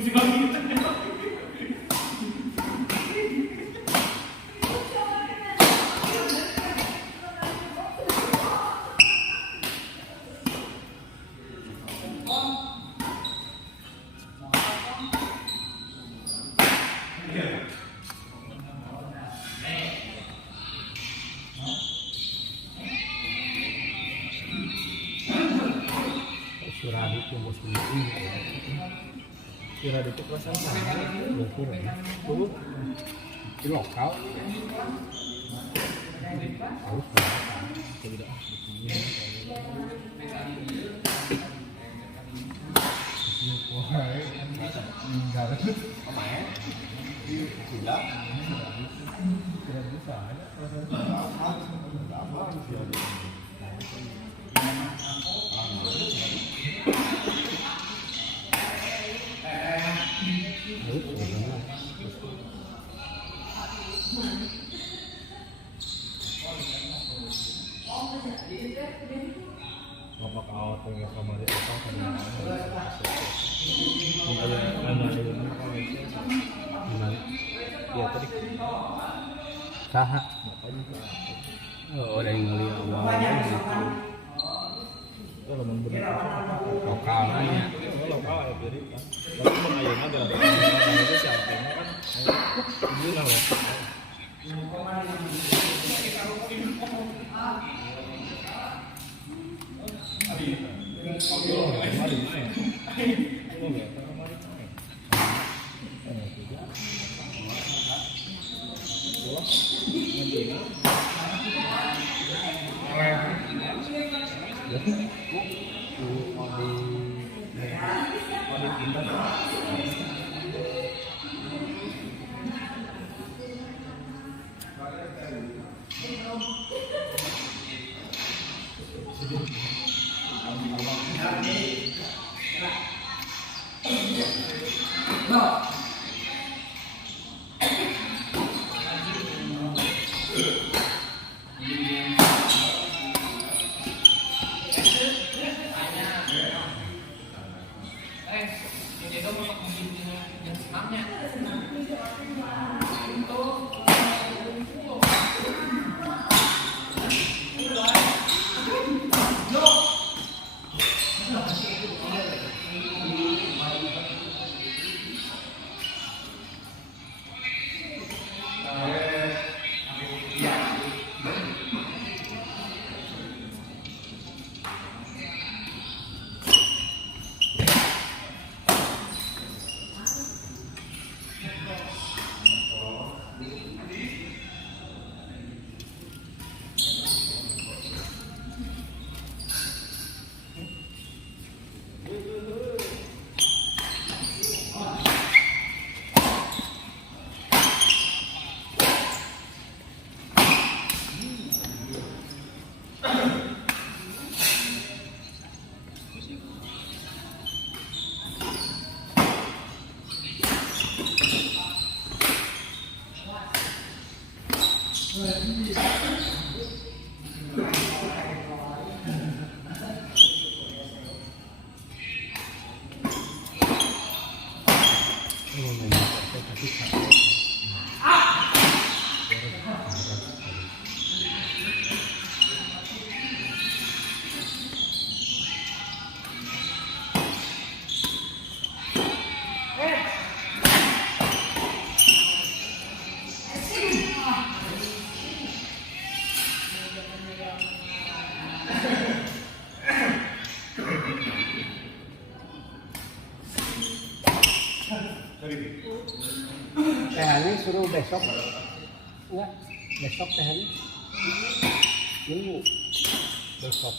si Bang itu. Radit yang bos ini. Radit itu perasaan sama lokal ya. Tuh di lokal. Harus tidak enggak pemain gila tidak bisa aja apa kau tengah sama dia apa sama gimana ya tadi saha oh ada yang ngeliat awalnya gitu kalau bener lokal aja lokal ya jadi kan kalau mengayun ada itu siapa kan ini lah lokal Tehani suruh besok enggak besok tehani minggu besok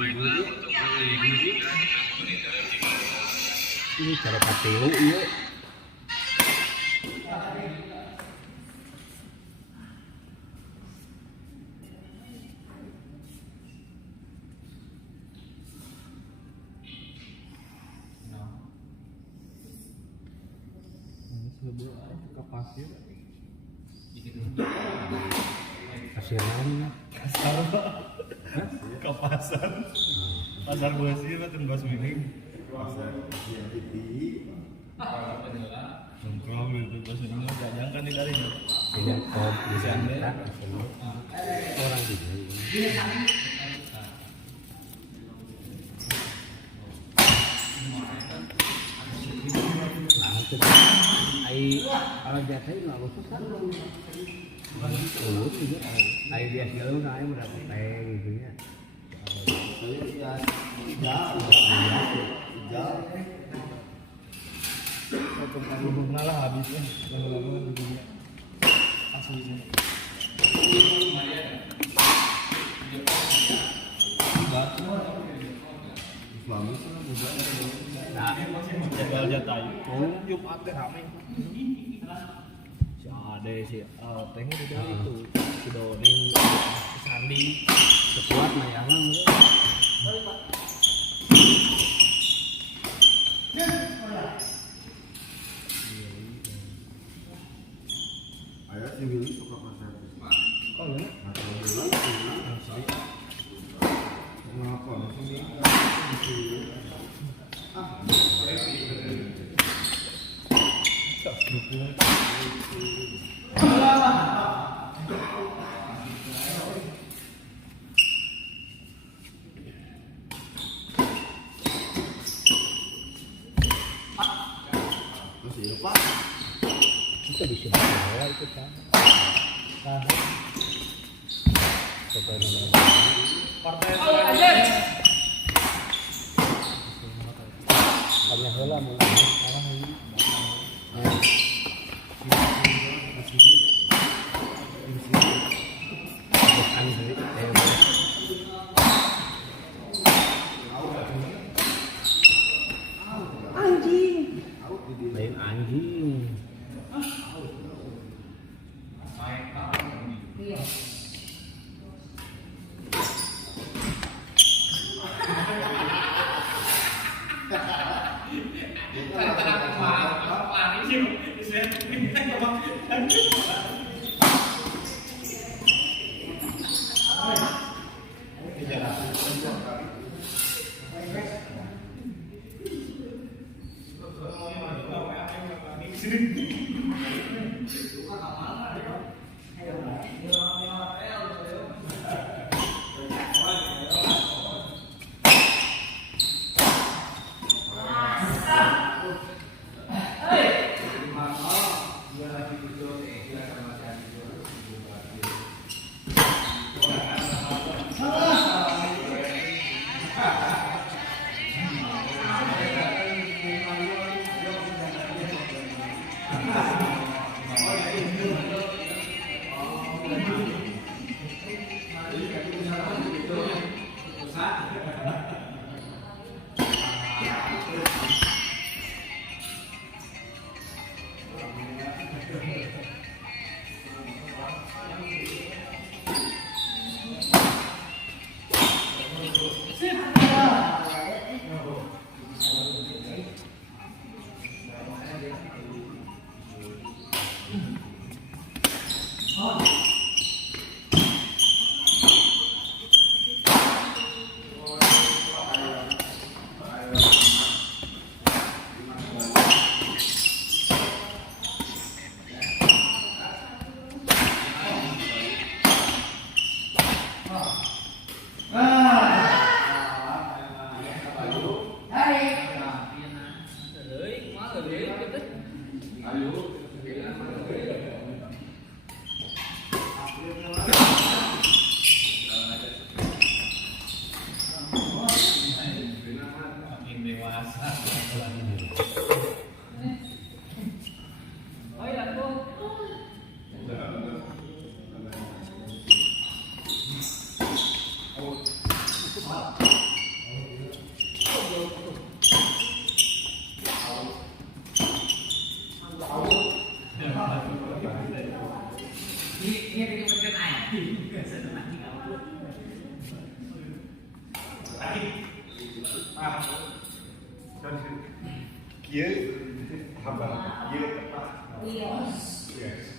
Ini cara KPU iya. Ke pasir. Pasir mana? Ke pasar. Pasar Bosir atau Bos Mining. Pasar City. Nongkrong gitu Bos Mining jajan kan di dari. Ada kop di sana. Orang di sini. Kalau jatuh nggak usah kan? Juga. Air dia segala naik berapa teh gitu ya? Lubuknya lah habisnya, lama-lama di dunia. Asli. Bagus lah bukan. Jadwal jatah. Oh, Jumat teh rame. Si Ade si tehnya di dari itu. Si Doni, si Sandi, Sekuat mah ya lang. Ayah si Willy suka pasar. oh ya. Pasar Willy. Kenapa? Masih apa? Kita bisa bawa itu kan. Sampai nama. Partai Hanya heula mulai sekarang ini. Anjing. Lain anjing. Wow. Kieu hamba kieu tepat. Yes.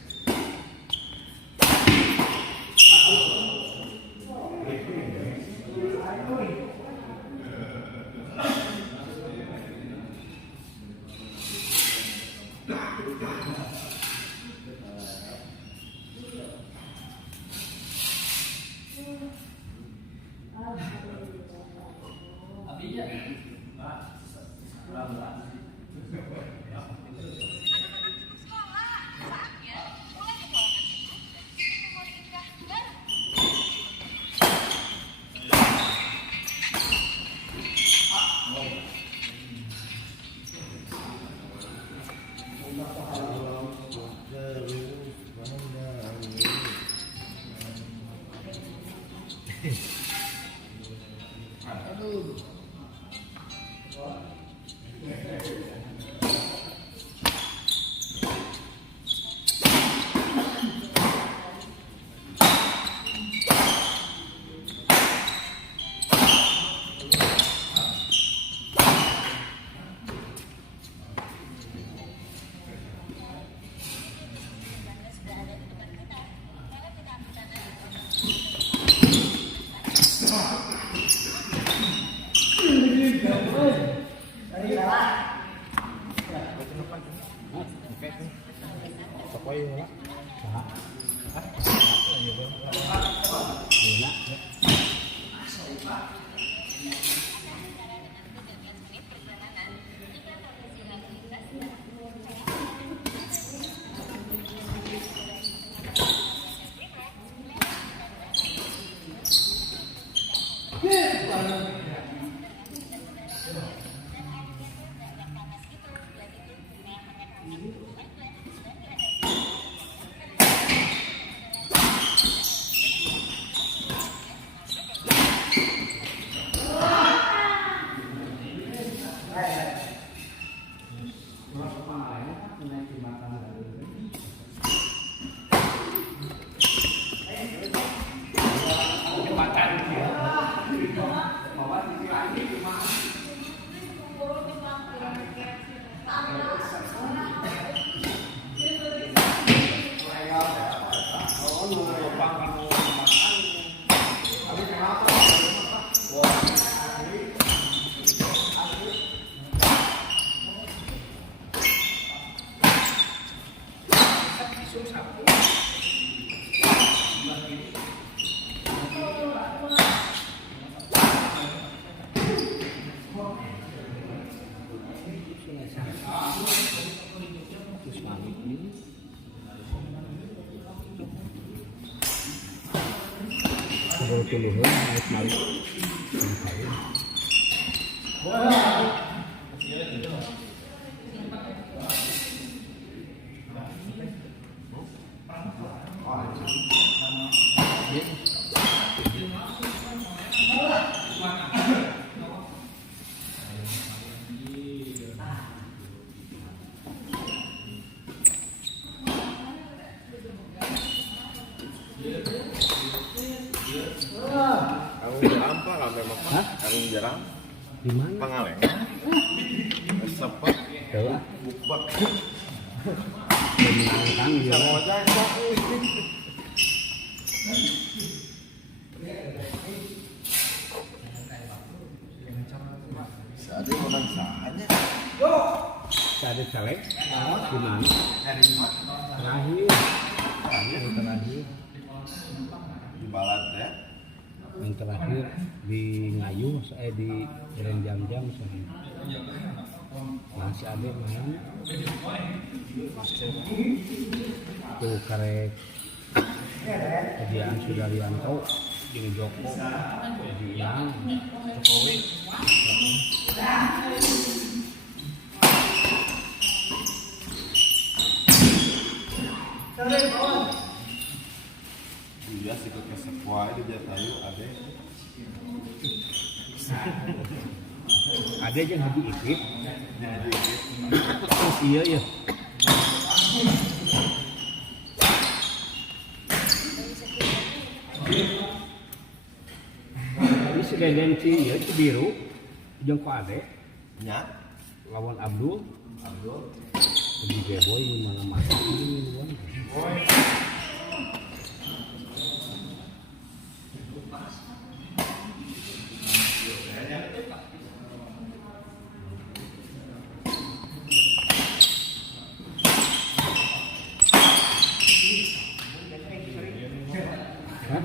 Kalau tuluhun harus mari. Arung jarang Di mana? Pangaleng. Sepet Tuh. bukbak. Menangkan dia. Samojang Saat ini orang sahanya. Ada celek. Di mana? Terakhir. Terakhir. Di balat ya. Yang terakhir di Ngayu, di Jalan Jam-Jam soalnya. Masih ada main. Tuh karek Kediaan Sudaryanto jeung Joko Diang Jokowi. Iya sih ke sekolah di Jatayu ada. Ada yang lebih ikut. Terus iya ya. tendensi ya itu biru jeung ku ade nya lawan Abdul Abdul di Boy ini mana mati ini luan. Hah?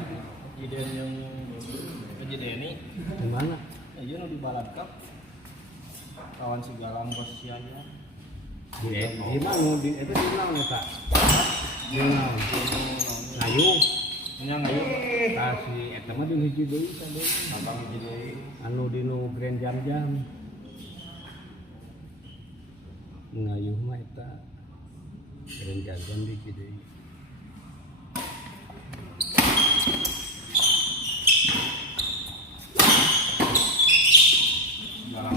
Kejadian yang kejadian ini Di mana? aja nu di balad cup kawan si Galang bos si Aya Di mana? Di itu di mana eta? Di mana? Ngayu. nya ngayu Ah si eta mah di hiji deui tadi. abang jadi Anu dinu Grand Jam-jam. Ngayu mah eta Grand Jam-jam di hiji deui. galang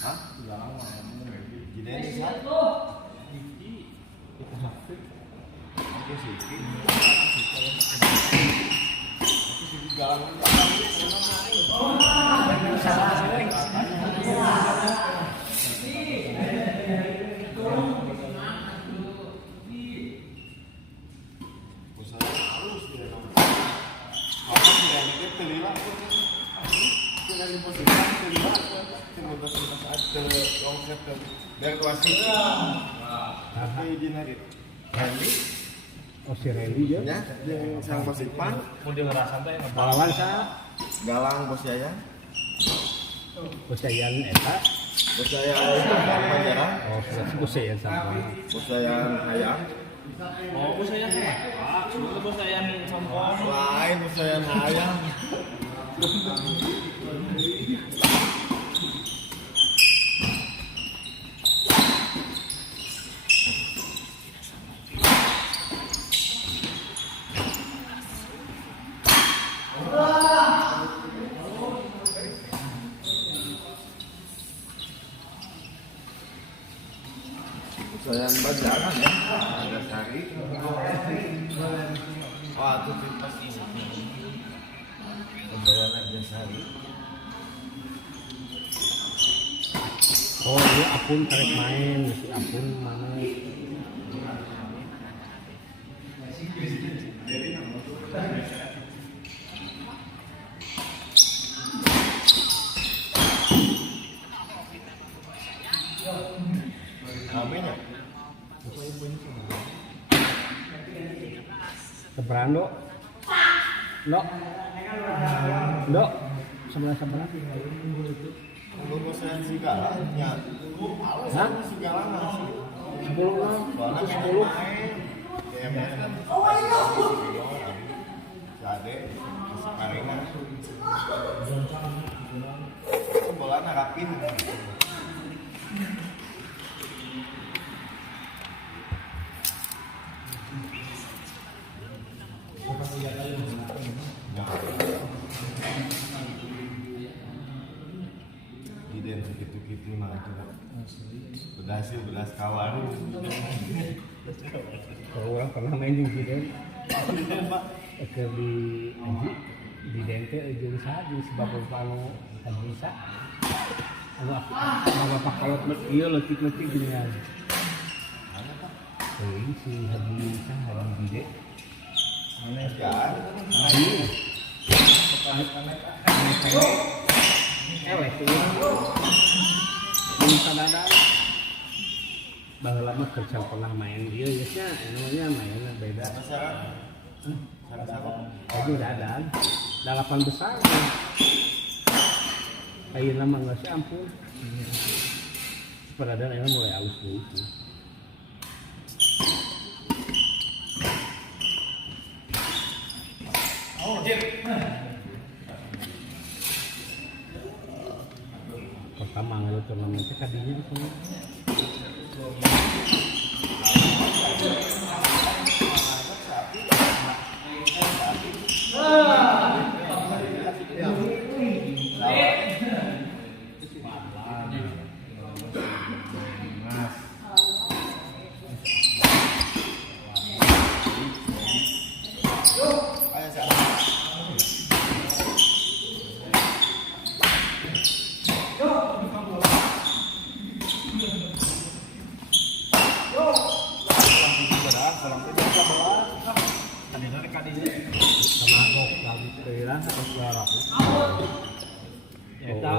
hah Galang mah jadi ini satu oke sih galang usaha halus dia dong apa sih yang itu terlihat sudah di posisi terlihat semoga kita saat terongket dari wasit tapi izin hari Randy Oh si Randy ya? ya yang sang pasipan mau dia ngerasan teh Pahlawan sa galang bos Yaya Kusayan eta. bos Yaya itu Panjang Oh kusayan sama. bos Yaya Hayam oh bos saya Pak sebelum bos saya sombong lain bos Yaya Hayam Sayang Banjaran ya, ada Sari. Oh, itu pas ini. Pembayaran aja Sari. Oh iya Apun karek main si Apun mana? Namanya? Seberang Dok. Dok. Sebelah. Lulus si Galang, ya. Hah? Si Galang masih. 10 lah. Soalnya Itu 10. DMS kan. Si Ade, si Karina. Bola narapin. Iden segitu-gitu mah bedas kawan. Kalau orang pernah main di Jiden. Ke di Aji di Dente jeung sa di sebab anu bisa. Anu bapak kalau ieu leutik-leutik dengan. Ini si Haji Sa Haji Gide. Aneh kan? Ayo. Eleh tuh. Ini sadada. Baheula mah kerja pernah main ieu nya namanya mainnya beda. Salah-salah. Ayo dadan. 8 besar. Ayeuna mah geus ampun. Peradaan emang mulai halus dulu. Pertama ngelut turnamen teh kadinya di sana.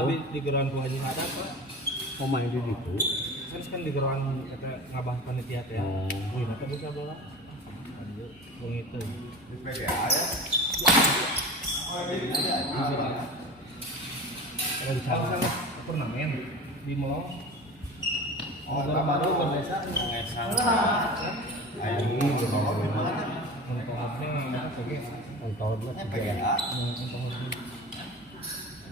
di geran ku Haji Hadap Pak. Oh main di situ. Kan di geran kata ngabah panitia teh. Oh. Wih, nanti bisa bola. Aduh, wong itu. Di PGA ya. Kalau misalnya turnamen di Melong. Oh, baru berdesa mengesang. Ayo, kalau gimana? Untuk apa? Oke. Tahun lah PGA.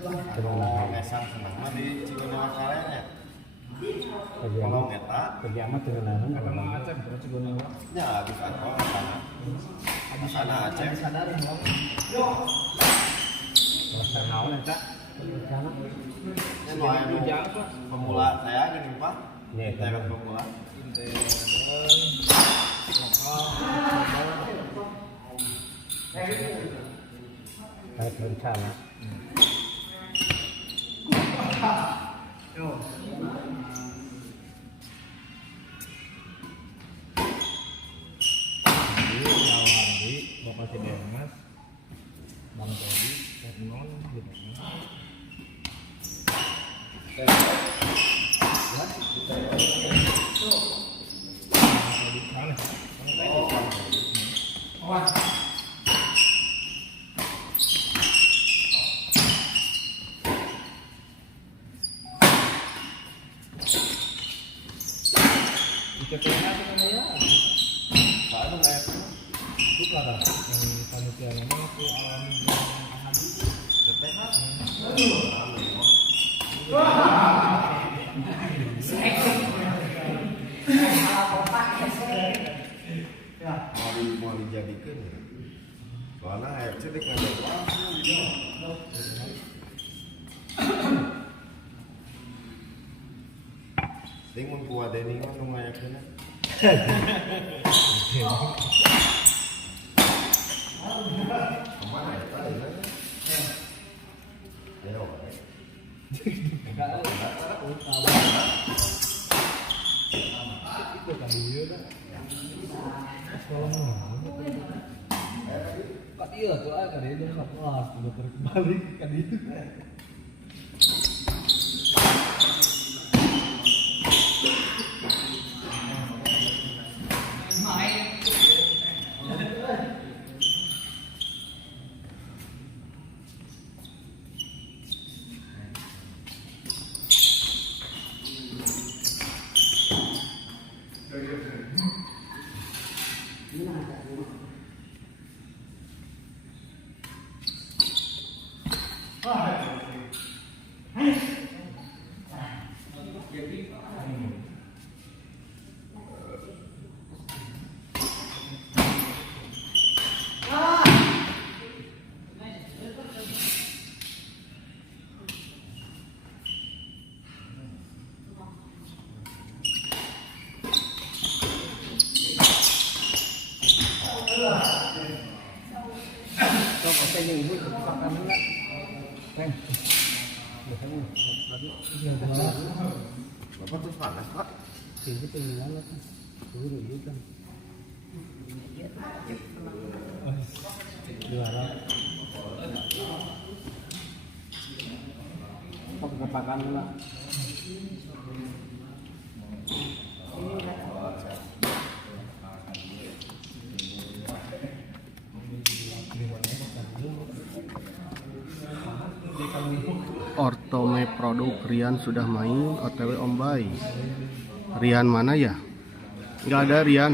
Kemana? Mengesang senang mah di Cigondewa Kalen ya. Kerja Kalau kita, kerja amat dengan Kata Mang Aceh, Cigonewa. ya bisa kok sana. Sana Aceh. Sadari Melong. Rasa naon eta? Sana. Ini mau anu Ujang Pak. pemula saya gini Pak. Nih, Saya kan pemula. Kayak rencana. Bapak si Denmas, Bang Todi, Hernon, gitu. IPP-nya apa namanya? Pak anu kayak Buka dah, yang panitia namanya itu Alami Ahadi. PPH. Mau dijadikan ya. Soalnya AFC dek ngajak langsung gitu. Ting mun kuat Denny mah nu ngayakeun. Kemana ya tadi kan? Ya oke. Itu kan dia dah. Sekolah Pak iya tuh kan dia udah kelas, udah terbalik kan itu. Yang ibu pakai mana? Kan. Biasanya tadi Bapak terus panas Pak. tinggi tinggal lah kan. Turun itu kan. Juara. Apa kepakan lah. Ortome produk Rian sudah main OTW Om Bay. Rian mana ya? Nggak ada Rian.